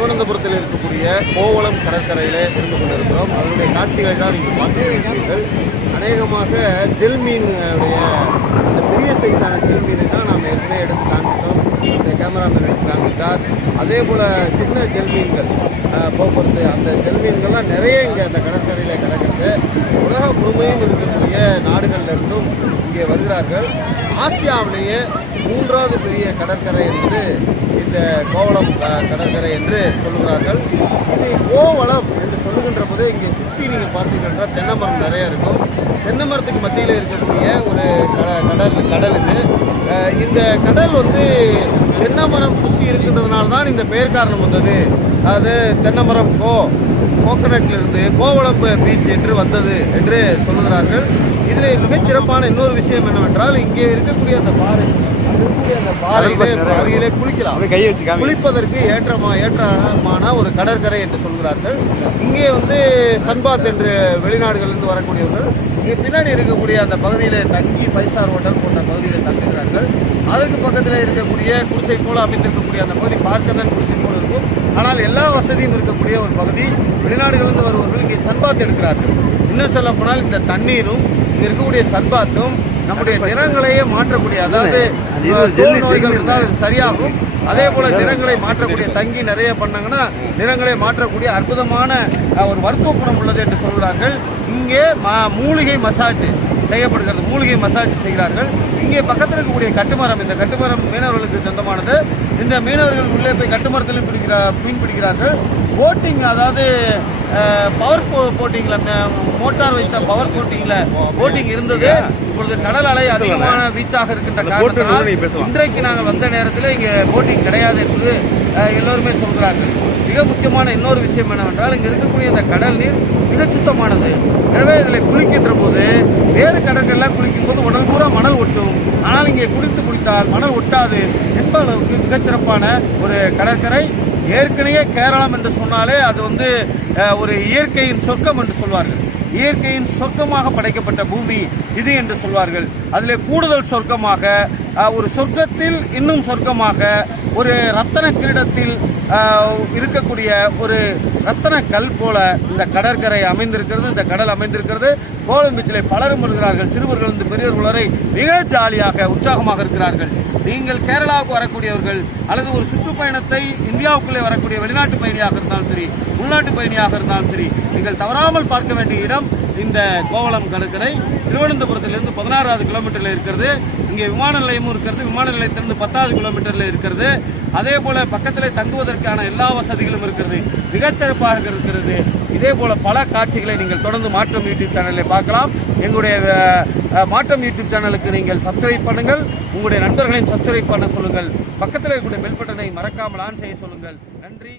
திருவனந்தபுரத்தில் இருக்கக்கூடிய கோவளம் கடற்கரையில் இருந்து கொண்டிருக்கிறோம். அதனுடைய காட்சிகளை தான் நீங்கள் பார்த்துருக்கிறீர்கள். அநேகமாக ஜெல் மீனுடைய அந்த பெரிய சைஸான ஜெல் மீனை தான் நாம் ஏற்கனவே எடுத்து காண்பித்தோம். அந்த கேமராமேன் எடுத்து காண்பித்தார். அதே போல் சின்ன ஜெல் மீன்கள் போக்குவரத்து அந்த ஜெல் மீன்கள்லாம் நிறைய இங்கே அந்த கடற்கரையில் கிடக்கிறது. உலக முழுமையும் இருக்கக்கூடிய நாடுகளிலிருந்தும் இங்கே வருகிறார்கள். ஆசியாவிலேயே 3வது பெரிய கடற்கரை என்பது இந்த கோவளம் கடற்கரை என்று சொல்லுகிறார்கள். இது கோவளம் என்று சொல்லுகின்ற போது இங்கே சுற்றி நீங்கள் பார்த்தீங்கன்னா தென்னை மரம் நிறைய இருக்கும். தென்னை மரத்துக்கு மத்தியில் இருக்கக்கூடிய ஒரு கடல் இது. இந்த கடல் தென்னை மரம் சுற்றி இருக்கின்றதுனால தான் இந்த பெயர் காரணம் வந்தது. அதாவது தென்னை மரம் கோகனட்லிருந்து கோவளம் பீச் என்று வந்தது என்று சொல்லுகிறார்கள். இதில் மிகச்சிறப்பான இன்னொரு விஷயம் என்னவென்றால் இங்கே இருக்கக்கூடிய அந்த பாறையிலே அருகிலே குளிக்கலாம். குளிப்பதற்கு ஏற்றமான ஒரு கடற்கரை என்று சொல்கிறார்கள். இங்கே சன்பாத் என்று வெளிநாடுகளிலிருந்து வரக்கூடியவர்கள் இங்கே பின்னாடி இருக்கக்கூடிய அந்த பகுதியில் தங்கி 5 ஸ்டார் ஹோட்டல் போன்ற பகுதியில் தங்குகிறார்கள். அதற்கு பக்கத்தில் இருக்கக்கூடிய குடிசை போல அமைந்திருக்கக்கூடிய அந்த பகுதி பார்க்க தான் குடிசை போல இருக்கும். ஆனால் எல்லா வசதியும் இருக்கக்கூடிய ஒரு பகுதி. வெளிநாடுகளிலிருந்து வருபவர்கள் இங்கே சன்பாத் எடுக்கிறார்கள். இன்னும் சொல்ல போனால் இந்த தண்ணீரும் இங்கே இருக்கக்கூடிய சன்பாத்தும் நம்முடைய நிறங்களையே மாற்றக்கூடிய, அதாவது நோய்கள் இருந்தால் அது சரியாகும். அதே போல நிறங்களை மாற்றக்கூடிய தங்கி நிறைய பண்ணாங்கன்னா நிறங்களை மாற்றக்கூடிய அற்புதமான ஒரு மருத்துவ குணம் உள்ளது என்று சொல்கிறார்கள். இங்கே மூலிகை மசாஜ் செய்யப்படுகிறது. மூலிகை மசாஜ் செய்கிறார்கள். இங்கே பக்கத்தில் இருக்கக்கூடிய கட்டுமரம், இந்த கட்டுமரம் மீனவர்களுக்கு சொந்தமானது. இந்த மீனவர்கள் உள்ளே போய் கட்டுமரத்தில் மீன் பிடிக்கிறார்கள். போட்டிங், அதாவது பவர் போட்டிங்கில் மோட்டார் வைத்த பவர் போட்டிங் இருந்தது. இப்பொழுது கடல் அலை அதிகமான வீச்சாக இருக்கின்ற காரணத்தினால் இன்றைக்கு நாங்கள் வந்த நேரத்தில் இங்கே போட்டிங் கிடையாது என்று எல்லோருமே சொல்கிறார்கள். மிக முக்கியமான இன்னொரு விஷயம் என்னவென்றால் இங்கே இருக்கக்கூடிய இந்த கடல் நீர் மிக சுத்தமானது. எனவே இதில் குளிக்கின்ற போது வேறு கடற்கரைலாம் குளிக்கும் போது உடல் பூரா மணல் ஒட்டும். ஆனால் இங்கே குளித்தால் மணல் ஒட்டாது என்ப அளவுக்கு மிகச்சிறப்பான ஒரு கடற்கரை. ஏற்கனவே கேரளம் என்று சொன்னாலே அது ஒரு இயற்கையின் சொர்க்கம் என்று சொல்வார்கள். இயற்கையின் சொர்க்கமாக படைக்கப்பட்ட பூமி இது என்று சொல்வார்கள். அதில் கூடுதல் சொர்க்கமாக, ஒரு சொர்க்கத்தில் இன்னும் சொர்க்கமாக, ஒரு ரத்தன கிரீடத்தில் இருக்கக்கூடிய ஒரு ரத்தன கல் போல இந்த கடற்கரை அமைந்திருக்கிறது. இந்த கடல் அமைந்திருக்கிறது. கோவளம் பீச்சிலே பலரும் வருகிறார்கள். சிறுவர்கள் பெரியவர்கள் வரை மிக ஜாலியாக உற்சாகமாக இருக்கிறார்கள். நீங்கள் கேரளாவுக்கு வரக்கூடியவர்கள் அல்லது ஒரு சுற்றுப்பயணத்தை இந்தியாவுக்குள்ளே வரக்கூடிய வெளிநாட்டு பயணியாக இருந்தாலும் சரி, உள்நாட்டு பயணியாக இருந்தாலும் சரி, நீங்கள் தவறாமல் பார்க்க வேண்டிய இடம் இந்த கோவளம் கடற்கரை. திருவனந்தபுரத்திலிருந்து 16வது கிலோமீட்டரில் இருக்கிறது. இங்கே விமான நிலையமும் இருக்கிறது. விமான நிலையத்திலிருந்து 10வது கிலோமீட்டரில் இருக்கிறது. அதே போல பக்கத்தில் தங்குவதற்கான எல்லா வசதிகளும் இருக்கிறது. மிகச்சிறப்பாக இருக்கிறது. இதே போல பல காட்சிகளை நீங்கள் தொடர்ந்து மாற்றம் யூடியூப் சேனலில் பார்க்கலாம். எங்களுடைய மாற்றம் யூடியூப் சேனலுக்கு நீங்கள் சப்ஸ்கிரைப் பண்ணுங்கள். உங்களுடைய நண்பர்களையும் சப்ஸ்கிரைப் பண்ண சொல்லுங்கள். பக்கத்தில் இருக்கக்கூடிய பெல் பட்டனை மறக்காமல் ஆன் செய்ய சொல்லுங்கள். நன்றி.